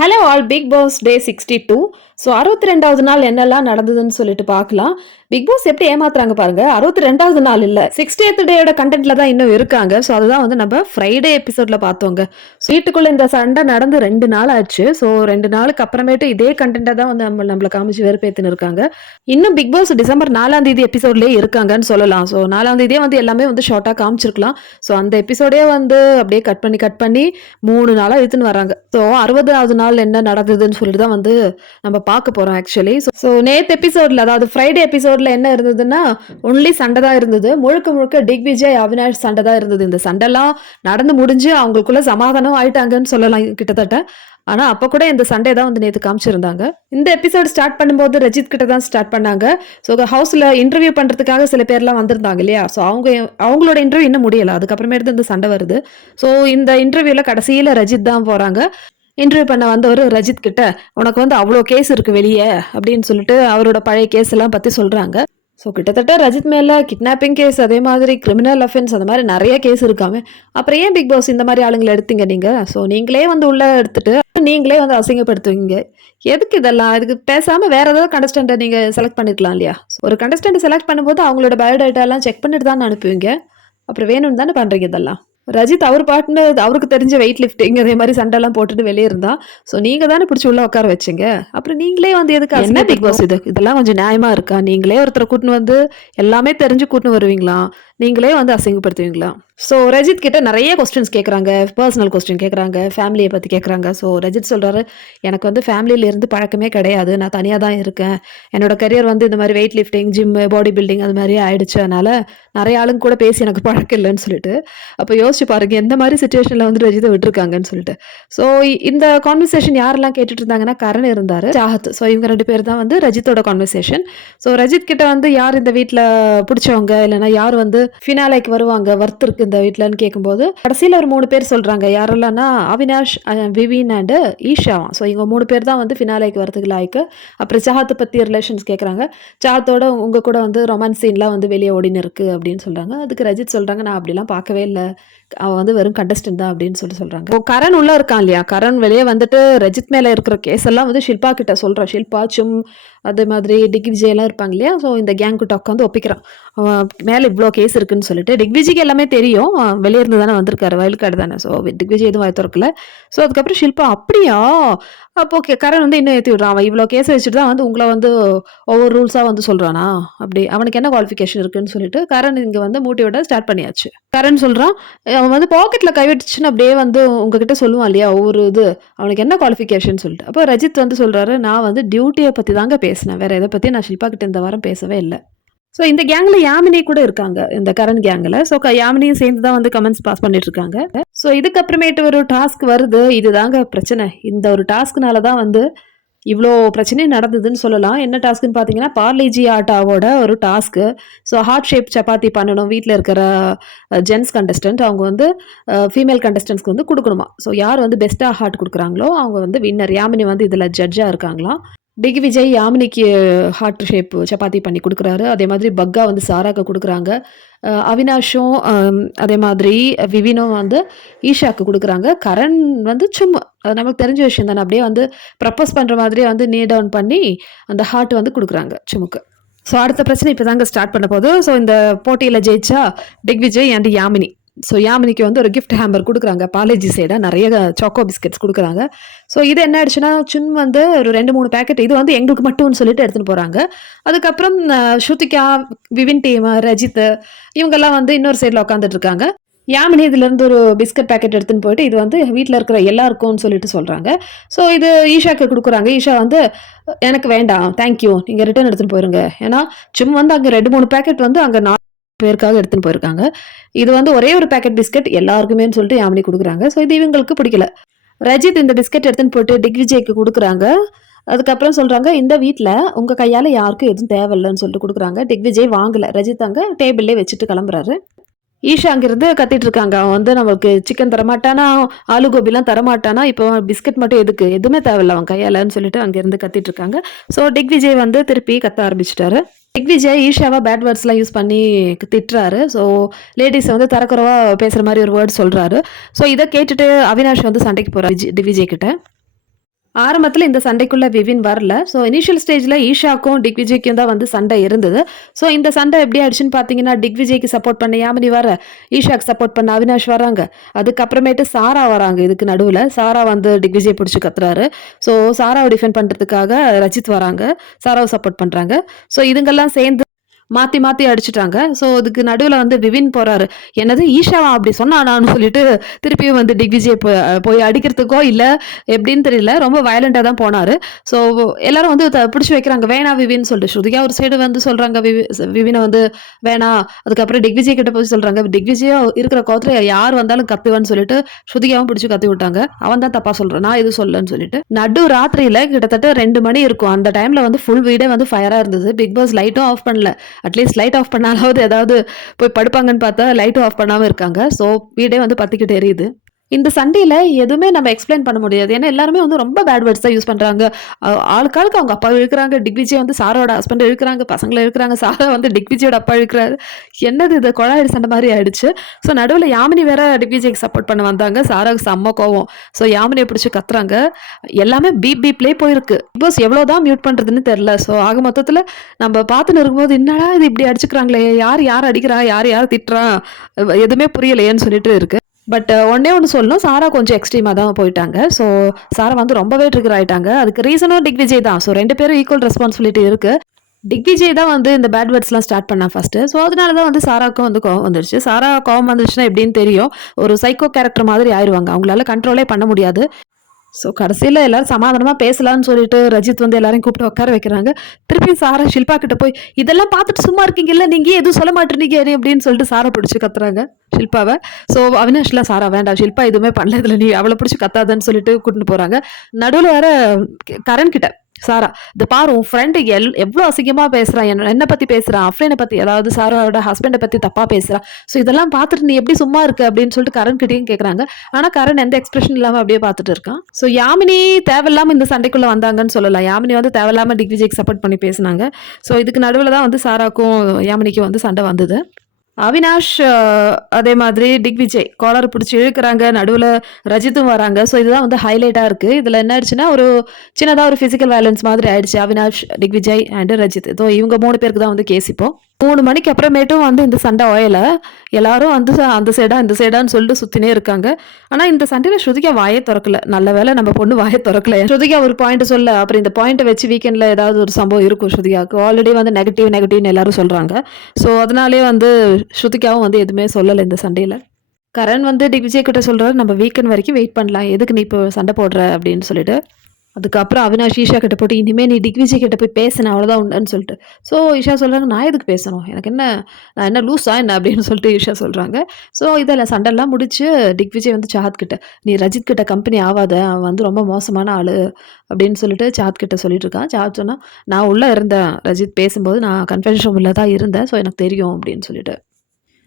Hello all Bigg Boss day sixty two so அறுபத்தி ரெண்டாவது நாள் என்னெல்லாம் நடந்ததுன்னு சொல்லிட்டு பார்க்கலாம். பிக் பாஸ் எப்படி ஏமாத்துறாங்க பாருங்க. அறுபத்தி ரெண்டாவது நாள் இல்லை. சிக்ஸ்டியத் டேயோட கண்டென்ட்ல தான் இன்னும் இருக்காங்க. ஸோ அதுதான் வந்து நம்ம ஃப்ரைடே எபிசோட்ல பார்த்தோங்க. வீட்டுக்குள்ள இந்த சண்டை நடந்து ரெண்டு நாள் ஆச்சு. ஸோ ரெண்டு நாளுக்கு அப்புறமேட்டு இதே கண்டென்ட்டை தான் வந்து நம்ம நம்மளை காமிச்சு வெறுப்பேத்துன்னு இருக்காங்க. இன்னும் பிக் பாஸ் டிசம்பர் நாலாம் தேதி எபிசோட்லேயே இருக்காங்கன்னு சொல்லலாம். ஸோ நாலாம் தேதியே வந்து எல்லாமே வந்து ஷார்ட்டாக காமிச்சிருக்கலாம். ஸோ அந்த எபிசோடே வந்து அப்படியே கட் பண்ணி கட் பண்ணி மூணு நாளாக இழுத்துன்னு வராங்க ஸோ அறுபதாவது நாள் என்ன நடந்ததுன்னு சொல்லிட்டு தான் வந்து நம்ம பார்க்க போகிறோம் ஆக்சுவலி ஸோ நேற்று எபிசோடில் அதாவது ஃப்ரைடே எபிசோட் போரில் என்ன இருந்ததுன்னா ஒன்லி சண்டை தான் இருந்தது. முழுக்க முழுக்க டிக் விஜய் அவினாஷ் சண்டை தான் இருந்தது. இந்த சண்டைலாம் நடந்து முடிஞ்சு அவங்களுக்குள்ள சமாதானம் ஆயிட்டாங்கன்னு சொல்லலாம் கிட்டத்தட்ட. ஆனா அப்ப கூட இந்த சண்டே தான் வந்து நேற்று காமிச்சிருந்தாங்க. இந்த எபிசோட் ஸ்டார்ட் பண்ணும்போது ரஜித் கிட்ட தான் ஸ்டார்ட் பண்ணாங்க. ஸோ ஹவுஸ்ல இன்டர்வியூ பண்றதுக்காக சில பேர்லாம் வந்திருந்தாங்க இல்லையா? ஸோ அவங்க அவங்களோட இன்டர்வியூ இன்னும் முடியல. அதுக்கப்புறமேட்டு இந்த சண்டை வருது. ஸோ இந்த இன்டர்வியூல கடைசியில் ரஜித் தான் போறாங்க. இன்டர்வியூ பண்ண வந்தவர் ரஜித் கிட்ட உனக்கு வந்து அவ்வளோ கேஸ் இருக்கு வெளியே அப்படின்னு சொல்லிட்டு அவரோட பழைய கேஸ் எல்லாம் பற்றி சொல்கிறாங்க ஸோ கிட்டத்தட்ட ரஜித் மேலே கிட்னாப்பிங் கேஸ் அதே மாதிரி கிரிமினல் அஃபென்ஸ் அந்த மாதிரி நிறைய கேஸ் இருக்காமே அப்புறம் ஏன் பிக் பாஸ் இந்த மாதிரி ஆளுங்களை எடுத்தீங்க நீங்கள் ஸோ நீங்களே வந்து உள்ளே எடுத்துட்டு நீங்களே வந்து அசிங்கப்படுத்துவீங்க. எதுக்கு இதெல்லாம்? இதுக்கு பேசாமல் வேற ஏதாவது கண்டஸ்டண்ட்டை நீங்கள் செலக்ட் பண்ணிருக்கலாம் இல்லையா? ஒரு கண்டஸ்டண்ட்டை செலக்ட் பண்ணும்போது அவங்களோட பயோடேட்டா எல்லாம் செக் பண்ணிட்டு தான் அனுப்புவீங்க. அப்புறம் வேணும்னு தானே பண்ணுறீங்க இதெல்லாம்? ரஜித் அவர் பாட்டுன்னு அவருக்கு தெரிஞ்ச வெயிட் லிஃப்டிங் அதே மாதிரி சண்டைலாம் போட்டுட்டு வெளியே இருந்தா. ஸோ நீங்க தானே பிடிச்சி உள்ள உட்கார வச்சீங்க. அப்புறம் நீங்களே வந்து எதுக்கு என்ன பிக் பாஸ் இது? இதெல்லாம் கொஞ்சம் நியாயமா இருக்கா? நீங்களே ஒருத்தரை கூட்டின்னு வந்து எல்லாமே தெரிஞ்சு கூட்டின்னு வருவீங்களா? நீங்களே வந்து அசிங்கப்படுத்துவீங்களா? ஸோ ரஜித் கிட்ட நிறைய கொஸ்டின்ஸ் கேட்குறாங்க பர்சனல் கொஸ்டின் கேட்குறாங்க ஃபேமிலியை பற்றி கேட்குறாங்க ஸோ ரஜித் சொல்கிறாரு எனக்கு வந்து ஃபேமிலியிலேருந்து பழக்கமே கிடையாது. நான் தனியாக தான் இருக்கேன். என்னோட கரியர் வந்து இந்த மாதிரி weight lifting gym body building அது மாதிரி ஆயிடுச்சு அதனால் நிறைய ஆளுங்க கூட பேசி எனக்கு பழக்கம் இல்லைன்னு சொல்லிட்டு அப்போ யோசிச்சு பாருங்க எந்த மாதிரி சுச்சுவேஷனில் வந்து ரஜித்தை விட்டுருக்காங்கன்னு சொல்லிட்டு. ஸோ இந்த கான்வர்சேஷன் யாரெல்லாம் கேட்டுட்டு இருந்தாங்கன்னா கரண் இருந்தார் ஜாகத் ஸோ இவங்க ரெண்டு பேர் தான் வந்து ரஜித்தோட கான்வர்சேஷன் ஸோ ரஜித் கிட்ட வந்து யார் இந்த வீட்டில் பிடிச்சவங்க? இல்லைன்னா யார் வந்து ஃபினாலைக்கு வருவாங்க? ஒர்த் இருக்கு இந்த வீட்டிலன்னு கேட்கும்போது கடைசியில் ஒரு மூணு பேர் சொல்கிறாங்க யாரெல்லாம்னா அவினாஷ் விவின் அண்டு ஈஷாவாம் ஸோ இவங்க மூணு பேர் தான் வந்து ஃபினாலேக்கு வரதுக்கு லாய்க்கு. அப்புறம் சாஹத்தை பற்றி ரிலேஷன்ஸ் கேட்குறாங்க சாத்தோட உங்கள் கூட வந்து ரொமான்ஸ் சீன்லாம் வந்து வெளியே ஓடின்னு இருக்குது அப்படின்னு சொல்கிறாங்க அதுக்கு ரஜித் சொல்கிறாங்க நான் அப்படிலாம் பார்க்கவே இல்லை. அவன் வந்து வெறும் கண்டஸ்டன்ட் தான் அப்படின்னு சொல்லி சொல்கிறாங்க இப்போ கரண் உள்ளே இருக்கான் இல்லையா? கரண் வெளியே வந்துட்டு ரஜித் மேலே இருக்கிற கேஸ் எல்லாம் வந்து ஷில்பா கிட்ட சொல்கிறான் ஷில்பா சும் அதே மாதிரி டிகி விஜய் எல்லாம் இருப்பாங்க இல்லையா? ஸோ இந்த கேங் கிட்ட உட்காந்து ஒப்பிக்கிறான். மேலே இவ்வளோ கேஸ் இருக்குன்னு சொல்லிட்டு டிக்விஜிக்கு எல்லாமே தெரியும். வெளியிருந்து தானே வந்திருக்காரு வயல்காடு தானே. ஸோ டிக்விஜி எதுவும் வாய் திறக்கல. ஸோ அதுக்கப்புறம் ஷில்பா அப்படியா? அப்போ ஓகே கரண் வந்து இன்னும் ஏற்றி விடுறான். அவன் இவ்வளோ கேஸ் வச்சுட்டு தான் வந்து உங்களை வந்து ஒவ்வொரு ரூல்ஸாக வந்து சொல்கிறானா அப்படி அவனுக்கு என்ன குவாலிஃபிகேஷன் இருக்குன்னு சொல்லிட்டு கரண் இங்கே வந்து மூட்டி விட ஸ்டார்ட் பண்ணியாச்சு. கரண் சொல்கிறான் அவன் வந்து பாக்கெட்டில் கைவிட்டுச்சுன்னு அப்படியே வந்து உங்ககிட்ட சொல்லுவான் இல்லையா ஒவ்வொரு இது. அவனுக்கு என்ன குவாலிஃபிகேஷன் சொல்லிட்டு. அப்போ ரஜித் வந்து சொல்கிறாரு நான் வந்து டியூட்டியை பற்றி தாங்க பேசினேன். வேறு எதை பற்றி நான் ஷில்பா கிட்ட இந்த வாரம் பேசவே இல்லை. ஸோ இந்த கேங்ல யாமினி கூட இருக்காங்க இந்த கரண் கேங்ல ஸோ யாமினியும் சேர்ந்து தான் வந்து கமெண்ட்ஸ் பாஸ் பண்ணிட்டு இருக்காங்க ஸோ இதுக்கப்புறமேட்டு ஒரு டாஸ்க் வருது. இதுதாங்க பிரச்சனை. இந்த ஒரு டாஸ்க்னால தான் வந்து இவ்வளோ பிரச்சனையும் நடந்ததுன்னு சொல்லலாம். என்ன டாஸ்க்குன்னு பார்த்தீங்கன்னா பார்லேஜி ஆட்டாவோட ஒரு டாஸ்க்கு ஸோ ஹார்ட் ஷேப் சப்பாத்தி பண்ணணும். வீட்டில் இருக்கிற ஜென்ஸ் கண்டஸ்டன்ட் அவங்க வந்து ஃபீமேல் கண்டஸ்டன்ஸ்க்கு வந்து கொடுக்கணுமா? ஸோ யார் வந்து பெஸ்ட்டாக ஹார்ட் கொடுக்குறாங்களோ அவங்க வந்து வின்னர் யாமினி வந்து இதில் ஜட்ஜாக இருக்காங்களாம். டிக் விஜய் யாமினிக்கு ஹார்ட் ஷேப் சப்பாத்தி பண்ணி கொடுக்குறாரு. அதே மாதிரி பக்கா வந்து சாராக்கு கொடுக்குறாங்க. அவினாஷும் அதே மாதிரி விவினும் வந்து ஈஷாக்கு கொடுக்குறாங்க. கரண் வந்து சும்மா அது நமக்கு தெரிஞ்ச விஷயம் தானே. அப்படியே வந்து ப்ரப்போஸ் பண்ணுற மாதிரியே வந்து நீ டவுன் பண்ணி அந்த ஹார்ட் வந்து கொடுக்குறாங்க சுமுக்கு. ஸோ அடுத்த பிரச்சனை இப்போ தாங்க ஸ்டார்ட் பண்ண போகுது. ஸோ இந்த போட்டியில் ஜெயிச்சா Digvijay and Yamini. So யாமினிக்கு வந்து ஒரு கிஃப்ட் ஹேம்பர் கொடுக்குறாங்க. பாலேஜி சைடாக நிறைய சாக்கோ பிஸ்கெட்ஸ் கொடுக்குறாங்க. ஸோ இது என்ன ஆயிடுச்சுன்னா சுன் வந்து ஒரு ரெண்டு மூணு பேக்கெட் இது வந்து எங்களுக்கு மட்டும்னு சொல்லிட்டு எடுத்துன்னு போகிறாங்க அதுக்கப்புறம் ஸ்ருதிகா விவின் டீம் ரஜித் இவங்கெல்லாம் வந்து இன்னொரு சைடில் உட்காந்துட்டு இருக்காங்க. யாமினி இதுலேருந்து ஒரு பிஸ்கட் பேக்கெட் எடுத்துன்னு போயிட்டு இது வந்து வீட்டில் இருக்கிற எல்லாருக்கும்னு சொல்லிட்டு சொல்கிறாங்க ஸோ இது ஈஷாக்கு கொடுக்குறாங்க. ஈஷா வந்து எனக்கு வேண்டாம். தேங்க்யூ நீங்கள் ரிட்டர்ன் எடுத்துன்னு போயிருங்க. ஏன்னா சும்மா வந்து அங்கே ரெண்டு மூணு பேக்கெட் வந்து அங்கே நாலு பேருக்காக எடுத்துன்னு போயிருக்காங்க. இது வந்து ஒரே ஒரு பேக்கெட் பிஸ்கட் எல்லாருக்குமேன்னு சொல்லிட்டு யாமினி கொடுக்குறாங்க. ஸோ இது இவங்களுக்கு பிடிக்கல. ரஜித் இந்த பிஸ்கட் எடுத்துன்னு போட்டு டிக்விஜய்க்கு கொடுக்குறாங்க. அதுக்கப்புறம் சொல்கிறாங்க இந்த வீட்டில் உங்கள் கையால் யாருக்கும் எதுவும் தேவையில்லைன்னு சொல்லிட்டு கொடுக்குறாங்க. டிக்விஜய் வாங்கலை. ரஜித் அங்கே டேபிள்லே வச்சுட்டு கிளம்புறாரு. ஈஷா அங்கிருந்து கத்திட்டு இருக்காங்க. அவன் வந்து நமக்கு சிக்கன் தரமாட்டானா? ஆலு கோபிலாம் தரமாட்டானா? இப்போ பிஸ்கட் மட்டும் எதுக்கு? எதுவுமே தேவையில்ல அவன் கையாலன்னு சொல்லிட்டு அங்கேருந்து கத்திட்டு இருக்காங்க. ஸோ டிக் விஜய் வந்து திருப்பி கத்த ஆரம்பிச்சிட்டாரு. திக்விஜய் ஈஷாவை பேட் வேர்ட்ஸ்லாம் யூஸ் பண்ணி திட்டுறாரு. ஸோ லேடிஸை வந்து தரக்குறவா பேசுகிற மாதிரி ஒரு வேர்ட் சொல்கிறாரு ஸோ இதை கேட்டுட்டு அவினாஷ் வந்து சண்டைக்கு போகிறார் விஜய் கிட்ட ஆரம்பத்தில் இந்த சண்டைக்குள்ளே விவின் வரல. ஸோ இனிஷியல் ஸ்டேஜில் ஈஷாக்கும் டிக்விஜய்க்கும் தான் வந்து சண்டை இருந்தது. ஸோ இந்த சண்டை எப்படி ஆயிடுச்சுன்னு பார்த்தீங்கன்னா டிக்விஜய்க்கு சப்போர்ட் பண்ண யாமினி வர ஈஷாக்கு சப்போர்ட் பண்ண அவினாஷ் வராங்க. அதுக்கப்புறமேட்டு சாரா வராங்க இதுக்கு நடுவில். சாரா வந்து டிக்விஜய் பிடிச்சி கத்துறாரு. ஸோ சாராவை டிஃபெண்ட் பண்ணுறதுக்காக ரஜித் வராங்க. சாராவை சப்போர்ட் பண்ணுறாங்க ஸோ இதுங்கெல்லாம் சேர்ந்து மாற்றி மாற்றி அடிச்சிட்டாங்க. ஸோ அதுக்கு நடுவில் வந்து விவின் போகிறாரு என்னது ஈஷாவா அப்படி சொன்னானான்னு சொல்லிட்டு திருப்பியும் வந்து டிக்விஜய் போய் அடிக்கிறதுக்கோ இல்லை எப்படின்னு தெரியல. ரொம்ப வயலண்டாக தான் போனார். ஸோ எல்லாரும் வந்து பிடிச்சி வைக்கிறாங்க. வேணா விவின்னு சொல்லிட்டு. ஸ்ருதிகா ஒரு சைடு வந்து சொல்கிறாங்க விவி விவினை வந்து வேணாம் அதுக்கப்புறம் டிக்விஜய் கிட்ட போய் சொல்கிறாங்க டிக்விஜயோ இருக்கிற கோத்துல யார் வந்தாலும் கத்துவேன்னு சொல்லிட்டு ஸ்ருதிகாவும் பிடிச்சி கத்தி விட்டாங்க. அவன் தான் தப்பாக சொல்கிறான் நான் எதுவும் சொல்லன்னு சொல்லிட்டு. நடு ராத்திரியில் கிட்டத்தட்ட ரெண்டு மணி இருக்கும். அந்த டைமில் வந்து ஃபுல் வீடே வந்து ஃபயராக இருந்தது. பிக் பாஸ் லைட்டும் ஆஃப் பண்ணல. அட்லீஸ்ட் லைட் ஆஃப் பண்ணாலாவது ஏதாவது போய் படுப்பாங்கன்னு பார்த்தா லைட்டும் ஆஃப் பண்ணாமல் இருக்காங்க. ஸோ வீடே வந்து பற்றிக்கிட்டு எரியுது. இந்த சண்டையில் எதுவுமே நம்ம எக்ஸ்பிளைன் பண்ண முடியாது. ஏன்னா எல்லாருமே வந்து ரொம்ப பேட் வேர்ட்ஸ் தான் யூஸ் பண்ணுறாங்க ஆளுக்காளுக்கு அவங்க அப்பா இழுக்கிறாங்க டிக்விஜய் வந்து சாரோட ஹஸ்பண்ட் இழுக்கிறாங்க பசங்களை இழுக்கிறாங்க சாரா வந்து டிக்விஜியோட அப்பா இழுக்கிறாரு. என்னது இது? கொழாயிடு சண்டை மாதிரி ஆயிடுச்சு. ஸோ நடுவில் யாமினி வேற டிக்விஜிக்கு சப்போர்ட் பண்ண வந்தாங்க. சாராவுக்கு செம்ம கோவம். ஸோ யாமினியை பிடிச்சி கத்துறாங்க. எல்லாமே பீப் பீப்லேயே போயிருக்கு. பிகாஸ் எவ்வளோ தான் மியூட் பண்ணுறதுன்னு தெரில ஸோ ஆக மொத்தத்தில் நம்ம பார்த்துன்னு இருக்கும்போது என்னடா இது இப்படி அடிச்சுக்கிறாங்களே? யார் யார் அடிக்கிறா? யார் யார் திட்டுறா? எதுவுமே புரியலையேன்னு சொல்லிட்டு இருக்கு. பட் ஒன்னே ஒன்று சொல்லணும். சாரா கொஞ்சம் எக்ஸ்ட்ரீமாக தான் போயிட்டாங்க. ஸோ சாரா வந்து ரொம்பவே ட்ரிகர் ஆயிட்டாங்க. அதுக்கு ரீசனும் டிக்விஜய் தான். ஸோ ரெண்டு பேரும் ஈக்குவல் ரெஸ்பான்சிபிலிட்டி இருக்கு. டிக்விஜய் தான் வந்து இந்த பேட் வேர்ட்ஸ்லாம் ஸ்டார்ட் பண்ணா ஃபஸ்ட்டு ஸோ அதனால தான் வந்து சாராக்கும் வந்து கோவம் வந்துருச்சு. சாரா கோவம் வந்துருச்சுன்னா எப்படின்னு தெரியும். ஒரு சைக்கோ கேரக்டர் மாதிரி ஆயிடுவாங்க அவங்களால கண்ட்ரோலே பண்ண முடியாது. ஸோ கடைசியில் எல்லாரும் சமாதானமாக பேசலாம்னு சொல்லிட்டு ரஜித் வந்து எல்லாரையும் கூப்பிட்டு உட்கார வைக்கிறாங்க. திருப்பி சாரா ஷில்பா கிட்ட போய் இதெல்லாம் பார்த்துட்டு சும்மா இருக்கீங்கல்ல நீங்கள் எதுவும் சொல்ல மாட்டேறீங்க அப்படின்னு சொல்லிட்டு சாரை பிடிச்சி கத்துறாங்க ஷில்பாவை. ஸோ அவினாஷ்லாம் சாரா வேண்டாம் ஷில்பா எதுவுமே பண்ணல இதில் நீ அவளை பிடிச்சி கத்தாதன்னு சொல்லிட்டு கூட்டிட்டு போகிறாங்க நடுவில் வேற கரண் கிட்ட சாரா இந்த பாரு உன் ஃப்ரெண்டு எல் எவ்வளோ அசிங்கமாக பேசுகிறான் என்ன என்னை பற்றி பேசுகிறான் அஃப்ரேனை பற்றி அதாவது சாராவோட ஹஸ்பண்டை பற்றி தப்பாக பேசுகிறான் ஸோ இதெல்லாம் பார்த்துட்டு நீ எப்படி சும்மா இருக்க அப்படின்னு சொல்லிட்டு கரண் கிட்டேயும் கேட்குறாங்க ஆனால் கரண் எந்த எக்ஸ்பிரஷன் இல்லாமல் அப்படியே பார்த்துட்டு இருக்கான். ஸோ யாமினி தேவையில்லாமல் இந்த சண்டைக்குள்ளே வந்தாங்கன்னு சொல்லலாம் யாமினி வந்து தேவையில்லாமல் டிகிரிஜிக்கு சப்போர்ட் பண்ணி பேசினாங்க. ஸோ இதுக்கு நடுவில் தான் வந்து சாராக்கும் யாமினிக்கும் வந்து சண்டை வந்தது. அவினாஷ் அதே மாதிரி டிக்விஜய் காலர் பிடிச்சி இழுக்கிறாங்க நடுவில் ரஜித்தும் வராங்க. ஸோ இதுதான் வந்து ஹைலைட்டாக இருக்குது இதில் என்ன ஆயிடுச்சுன்னா ஒரு சின்னதாக ஒரு ஃபிசிக்கல் வயலன்ஸ் மாதிரி ஆயிடுச்சு. அவினாஷ் டிக்விஜய் அண்டு ரஜித். ஸோ இவங்க மூணு பேருக்கு தான் வந்து கேஸ் இப்போ. மூணு மணிக்கு அப்புறமேட்டும் வந்து இந்த சண்டை ஓயலை. எல்லாரும் வந்து அந்த சைடா இந்த சைடான்னு சொல்லிட்டு சுற்றினே இருக்காங்க. ஆனால் இந்த சண்டையில் ஸ்ருதிகா வாயே திறக்கல. நல்ல வேளை நம்ம பொண்ணு வாயை திறக்கல ஸ்ருதிகா ஒரு பாயிண்ட் சொல்ல அப்புறம் இந்த பாயிண்ட்டை வச்சு வீக்கெண்டில் ஏதாவது ஒரு சம்பவம் இருக்கும் ஸ்ருதிகாவுக்கு. ஆல்ரெடி வந்து நெகட்டிவ் நெகட்டிவ்னு எல்லாரும் சொல்கிறாங்க ஸோ அதனாலே வந்து ஸ்ருதிகாவும் வந்து எதுவுமே சொல்லலை இந்த சண்டையில். கரண் வந்து டிவிஜய் கிட்ட சொல்கிறாரு நம்ம வீக்கெண்ட் வரைக்கும் வெயிட் பண்ணலாம். எதுக்கு நீ இப்போ சண்டை போடுற அப்படின்னு சொல்லிட்டு. அதுக்கப்புறம் அவினாஷ் ஈஷா கிட்ட போட்டு இனிமேல் நீ டிக்விஜி கிட்ட போய் பேசின அவ்வளோதான் உண்டுன்னு சொல்லிட்டு. ஸோ ஈஷா சொல்கிறாங்க நான் எதுக்கு பேசணும்? எனக்கு என்ன நான் என்ன லூஸா என்ன அப்படின்னு சொல்லிட்டு ஈஷா சொல்கிறாங்க ஸோ இதெல்லாம் சண்டைலாம் முடிச்சு டிக்விஜய் வந்து சாத் கிட்ட நீ ரஜித் கிட்ட கம்பெனி ஆகாத அவன் வந்து ரொம்ப மோசமான ஆள் அப்படின்னு சொல்லிட்டு சாத் கிட்ட சொல்லிட்டு இருக்கான். சாத் சொன்னால் நான் உள்ளே இருந்தேன் ரஜித் பேசும்போது நான் கன்ஃபெஷன் உள்ளே தான் இருந்தேன் ஸோ எனக்கு தெரியும் அப்படின்னு சொல்லிட்டு.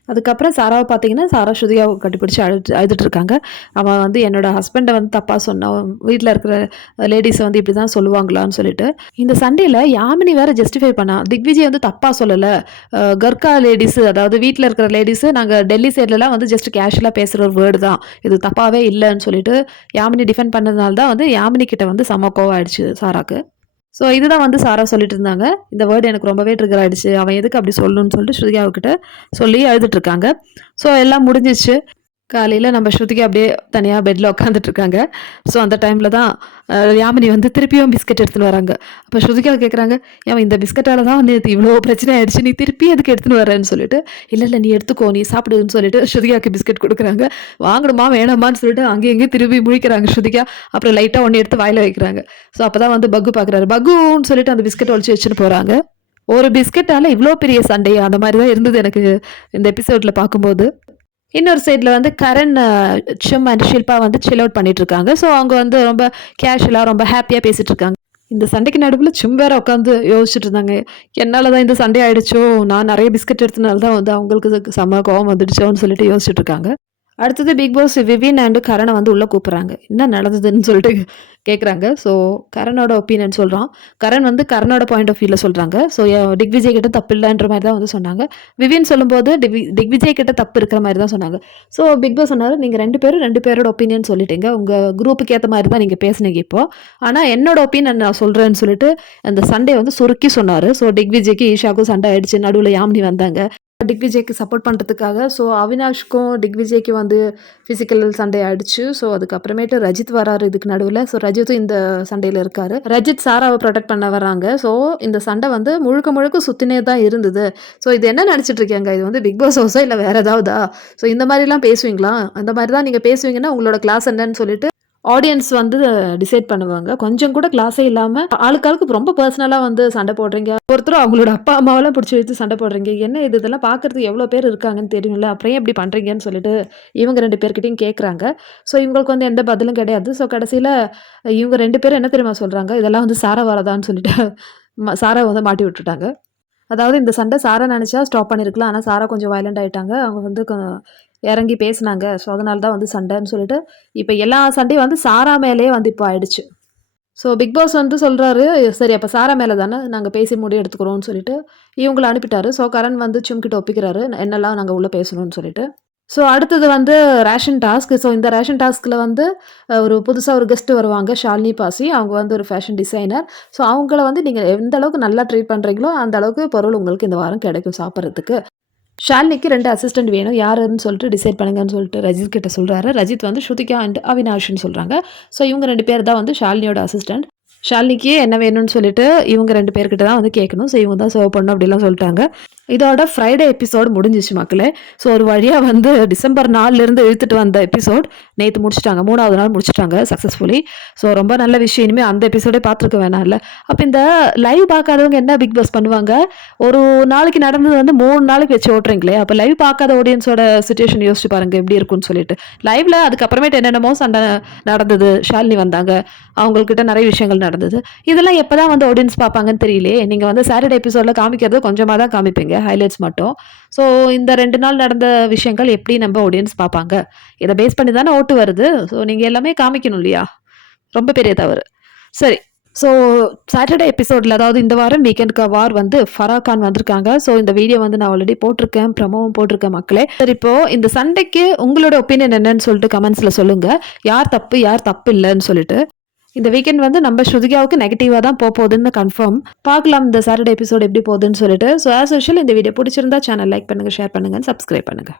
அதுக்கப்புறம் சாராவை பார்த்தீங்கன்னா சாரா ஸ்ருதியாவை கட்டிப்பிடிச்சி அழுது அழுதுட்டு இருக்காங்க அவன் வந்து என்னோட ஹஸ்பண்டை வந்து தப்பாக சொன்னான் வீட்டில் இருக்கிற லேடிஸை வந்து இப்படி தான் சொல்லுவாங்களான்னு சொல்லிட்டு இந்த சண்டையில் யாமினி வேற ஜஸ்டிஃபை பண்ணா திக்விஜய் வந்து தப்பாக சொல்லலை. கர்கா லேடிஸு அதாவது வீட்டில் இருக்கிற லேடிஸு நாங்கள் டெல்லி சைட்லலாம் வந்து ஜஸ்ட் கேஷுவலாக பேசுகிற ஒரு வேர்டு தான். இது தப்பாகவே இல்லைன்னு சொல்லிட்டு யாமினி டிஃபெண்ட் பண்ணதுனால தான் வந்து யாமினி கிட்ட வந்து செம கோவம் சாராக்கு. ஸோ இதுதான் வந்து சாரா சொல்லிட்டு இருந்தாங்க இந்த வேர்டு எனக்கு ரொம்பவே ட்ரிகர் ஆயிடுச்சு. அவன் எதுக்கு அப்படி சொல்லணும்னு சொல்லிட்டு ஸ்ருதியாவுக்கிட்ட சொல்லி அழுதுட்டு இருக்காங்க ஸோ எல்லாம் முடிஞ்சிச்சு. காலையில் நம்ம ஸ்ருதிக்கு அப்படியே தனியாக பெட்டில் உட்காந்துட்டு இருக்காங்க ஸோ அந்த டைமில் தான் யாமினி வந்து திருப்பியும் பிஸ்கட் எடுத்துன்னு வராங்க. அப்போ ஸ்ருதிக்காக கேட்குறாங்க ஏன் இந்த பிஸ்கட்டால் தான் வந்து இது இவ்வளோ பிரச்சனை ஆயிடுச்சு. நீ திருப்பி அதுக்கு எடுத்துன்னு வரேன்னு சொல்லிட்டு இல்லை இல்லை நீ எடுத்துக்கோ நீ சாப்பிடுன்னு சொல்லிட்டு ஸ்ருதிகாவுக்கு பிஸ்கட் கொடுக்குறாங்க. வாங்கணுமா வேணாமான்னு சொல்லிட்டு அங்கேயும் இங்கேயும் திரும்பி முழிக்கிறாங்க ஸ்ருதிகா. அப்புறம் லைட்டாக ஒன்று எடுத்து வாயில் வைக்கிறாங்க. ஸோ அப்போ தான் வந்து பக்கு பார்க்குறாரு பக்குன்னு சொல்லிட்டு அந்த பிஸ்கட் ஒழிச்சு வச்சுட்டு போகிறாங்க ஒரு பிஸ்கெட்டால் இவ்வளோ பெரிய சண்டை அந்த மாதிரி தான் இருந்தது எனக்கு இந்த எபிசோடில் பார்க்கும்போது. இன்னொரு சைடில் வந்து கரண் சிம் அண்ட் ஷில்பா வந்து சில் அவுட் பண்ணிட்டு இருக்காங்க ஸோ அவங்க வந்து ரொம்ப கேஷுவலாக ரொம்ப ஹாப்பியாக பேசிகிட்டு இருக்காங்க இந்த சண்டைக்கு நடுவில் சிம் வேற உட்காந்து யோசிச்சுட்டு இருந்தாங்க என்னால் தான் இந்த சண்டை ஆயிடுச்சோ? நான் நிறைய பிஸ்கட் எடுத்தனால தான் வந்து அவங்களுக்கு செம்ம கோவம் வந்துடுச்சோன்னு சொல்லிட்டு யோசிச்சுட்டு இருக்காங்க அடுத்தது பிக் பாஸ் விவின் அண்டு கரணை வந்து உள்ளே கூப்பிட்றாங்க. என்ன நடந்ததுன்னு சொல்லிட்டு கேட்குறாங்க ஸோ கரணோட ஒப்பீனியன் சொல்கிறான் கரண் வந்து கரணோட பாயிண்ட் ஆஃப் வியூவில் சொல்கிறாங்க ஸோ திக்விஜய் கிட்ட தப்பு இல்லைன்ற மாதிரி தான் வந்து சொன்னாங்க. விவின் சொல்லும்போது டிக் விஜய் கிட்ட தப்பு இருக்கிற மாதிரி தான் சொன்னாங்க. ஸோ பிக் பாஸ் சொன்னார் நீங்கள் ரெண்டு பேரும் ரெண்டு பேரோட ஒப்பீனியன் சொல்லிட்டீங்க. உங்கள் குரூப்புக்கு ஏற்ற மாதிரி தான் நீங்கள் பேசுனீங்க இப்போ. ஆனால் என்னோட ஒப்பீனியன் நான் சொல்கிறேன்னு சொல்லிட்டு அந்த சண்டே வந்து சுருக்கி சொன்னார். ஸோ திக்விஜய்க்கு ஈஷாவுக்கும் சண்டை ஆயிடுச்சு. நடுவில் யாமினி வந்தாங்க. டிக்விஜய்க்கு சப்போர்ட் பண்ணுறதுக்காக ஸோ அவினாஷ்க்கும் டிக்விஜய்க்கு வந்து ஃபிசிக்கல் சண்டை ஆயிடுச்சு. ஸோ அதுக்கப்புறமேட்டு ரஜித் வராரு இதுக்கு நடுவில். ஸோ ரஜித்தும் இந்த சண்டையில் இருக்காரு. ரஜித் சாராவை ப்ரொடெக்ட் பண்ண வராங்க. ஸோ இந்த சண்டை வந்து முழுக்க முழுக்க சுத்தினே தான் இருந்தது. ஸோ இது என்ன நினச்சிட்டு இருக்கீங்க? இது வந்து பிக் பாஸ் ஹவுஸா இல்லை வேற ஏதாவதா? ஸோ இந்த மாதிரிலாம் பேசுவீங்களா? அந்த மாதிரி தான் நீங்கள் பேசுவீங்கன்னா உங்களோட கிளாஸ் என்னன்னு சொல்லிட்டு ஆடியன்ஸ் வந்து டிசைட் பண்ணுவாங்க. கொஞ்சம் கூட கிளாஸே இல்லாமல் ஆளுக்காளுக்கு ரொம்ப பர்சனலாக வந்து சண்டை போடுறீங்க. ஒருத்தர் அவங்களோட அப்பா அம்மாவெல்லாம் பிடிச்சி வச்சு சண்டை போடுறீங்க. என்ன இது? இதெல்லாம் பார்க்கறதுக்கு எவ்வளோ பேர் இருக்காங்கன்னு தெரியும்ல. அப்புறம் இப்படி பண்ணுறீங்கன்னு சொல்லிட்டு இவங்க ரெண்டு பேர்கிட்டையும் கேட்குறாங்க ஸோ இவங்களுக்கு வந்து எந்த பதிலும் கிடையாது. ஸோ கடைசியில் இவங்க ரெண்டு பேரும் என்ன தெரியுமா சொல்கிறாங்க இதெல்லாம் வந்து சாரை வரதான்னு சொல்லிட்டு ம- சாரை வந்து மாட்டி விட்டுட்டாங்க. அதாவது இந்த சண்டை சாரா நினச்சா ஸ்டாப் பண்ணியிருக்கலாம் ஆனால் சாரா கொஞ்சம் வயலண்ட் ஆகிட்டாங்க அவங்க வந்து இறங்கி பேசுனாங்க. ஸோ அதனால தான் வந்து சண்டைன்னு சொல்லிட்டு இப்போ எல்லா சண்டையும் வந்து சாரா மேலேயே வந்து இப்போ ஆயிடுச்சு. ஸோ பிக் பாஸ் வந்து சொல்கிறாரு சரி அப்போ சாரா மேலே தானே நாங்கள் பேசி முடி எடுத்துக்கிறோம்னு சொல்லிட்டு இவங்களை அனுப்பிட்டாரு. ஸோ கரண் வந்து சும்கிட்ட ஒப்பிக்கிறாரு என்னெல்லாம் நாங்கள் உள்ளே பேசணும்னு சொல்லிட்டு. ஸோ அடுத்தது வந்து ரேஷன் டாஸ்க் ஸோ இந்த ரேஷன் டாஸ்கில் வந்து ஒரு புதுசாக ஒரு கெஸ்ட்டு வருவாங்க ஷாலினி பாசி. அவங்க வந்து ஒரு ஃபேஷன் டிசைனர் ஸோ அவங்கள வந்து நீங்கள் எந்த அளவுக்கு நல்லா ட்ரீட் பண்ணுறீங்களோ அந்த அளவுக்கு பொருள் உங்களுக்கு இந்த வாரம் கிடைக்கும் சாப்பிட்றதுக்கு. ஷாலினிக்கு ரெண்டு அசிஸ்டன்ட் வேணும். யாருன்னு சொல்லிட்டு டிசைட் பண்ணுங்கன்னு சொல்லிட்டு ரஜித் கிட்ட சொல்கிறாரு ரஜித் வந்து ஸ்ருதிகா அண்ட் அவினாஷ்னு சொல்கிறாங்க ஸோ இவங்க ரெண்டு பேர் தான் வந்து ஷாலினியோட அசிஸ்டன்ட் ஷாலினிக்கு என்ன வேணும்னு சொல்லிட்டு இவங்க ரெண்டு பேர்கிட்ட தான் வந்து கேட்கணும். ஸோ இவங்க தான் சர்வ் பண்ணணும் அப்படிலாம் சொல்லிட்டாங்க. இதோட ஃப்ரைடே எபிசோடு முடிஞ்சிச்சு மக்களே. ஸோ ஒரு வழியாக வந்து டிசம்பர் நாலுலேருந்து இழுத்துட்டு வந்த எபிசோட் நேற்று முடிச்சிட்டாங்க. மூணாவது நாள் முடிச்சிட்டாங்க சக்ஸஸ்ஃபுல்லி ஸோ ரொம்ப நல்ல விஷயம். இனிமேல் அந்த எபிசோடே பார்த்துருக்க வேணாம்ல. அப்போ இந்த லைவ் பார்க்காதவங்க என்ன பிக் பாஸ் பண்ணுவாங்க? ஒரு நாளைக்கு நடந்தது வந்து மூணு நாளைக்கு வச்சு ஓட்டுறீங்களே. அப்போ லைவ் பார்க்காத ஆடியன்ஸோட சுச்சுவேஷன் யோசிச்சு பாருங்க. எப்படி இருக்கும்னு சொல்லிட்டு. லைவ்ல அதுக்கப்புறமேட்டு என்னென்னமோ சண்டை நடந்தது. ஷாலினி வந்தாங்க. அவங்கக்கிட்ட நிறைய விஷயங்கள் நடந்தது. இதெல்லாம் எப்போ தான் வந்து ஆடியன்ஸ் பார்ப்பாங்கன்னு தெரியலையே. நீங்கள் வந்து சாட்டர்டே எபிசோடில் காமிக்கிறது கொஞ்சமாக தான் காமிப்பீங்க. ஹைலைட்ஸ் மட்டும். ஸோ இந்த ரெண்டு நாள் நடந்த விஷயங்கள் எப்படி நம்ம ஆடியன்ஸ் பார்ப்பாங்க? இதை பேஸ் பண்ணி தானே ஓட்டு வருது. ஸோ நீங்கள் எல்லாமே காமிக்கணும் இல்லையா? ரொம்ப பெரிய தவறு. சரி. ஸோ சாட்டர்டே எபிசோடில் அதாவது இந்த வாரம் வீக்கெண்டுக்கு வார் வந்து ஃபரா கான் வந்திருக்காங்க. ஸோ இந்த வீடியோ வந்து நான் ஆல்ரெடி போட்டிருக்கேன். ப்ரமோவும் போட்டிருக்கேன் மக்களே. சரி இப்போ இந்த சண்டைக்கு உங்களோட ஒப்பீனியன் என்னன்னு சொல்லிட்டு கமெண்ட்ஸில் சொல்லுங்கள் யார் தப்பு யார் தப்பு இல்லைன்னு சொல்லிட்டு. இந்த வீக்கெண்ட் வந்து நம்ம ஸ்ருதிகாவுக்கு நெகட்டிவாக தான் போக போகுதுன்னு கன்ஃபார்ம் பார்க்கலாம் இந்த சாட்டர்டே எபிசோட் எப்படி போகுதுன்னு சொல்லிட்டு. ஸோ ஆஸ் யூஷுவல் இந்த வீடியோ பிடிச்சிருந்தா சேனல் லைக் பண்ணுங்கள் ஷேர் பண்ணுங்கள் சப்ஸ்கிரைப் பண்ணுங்கள்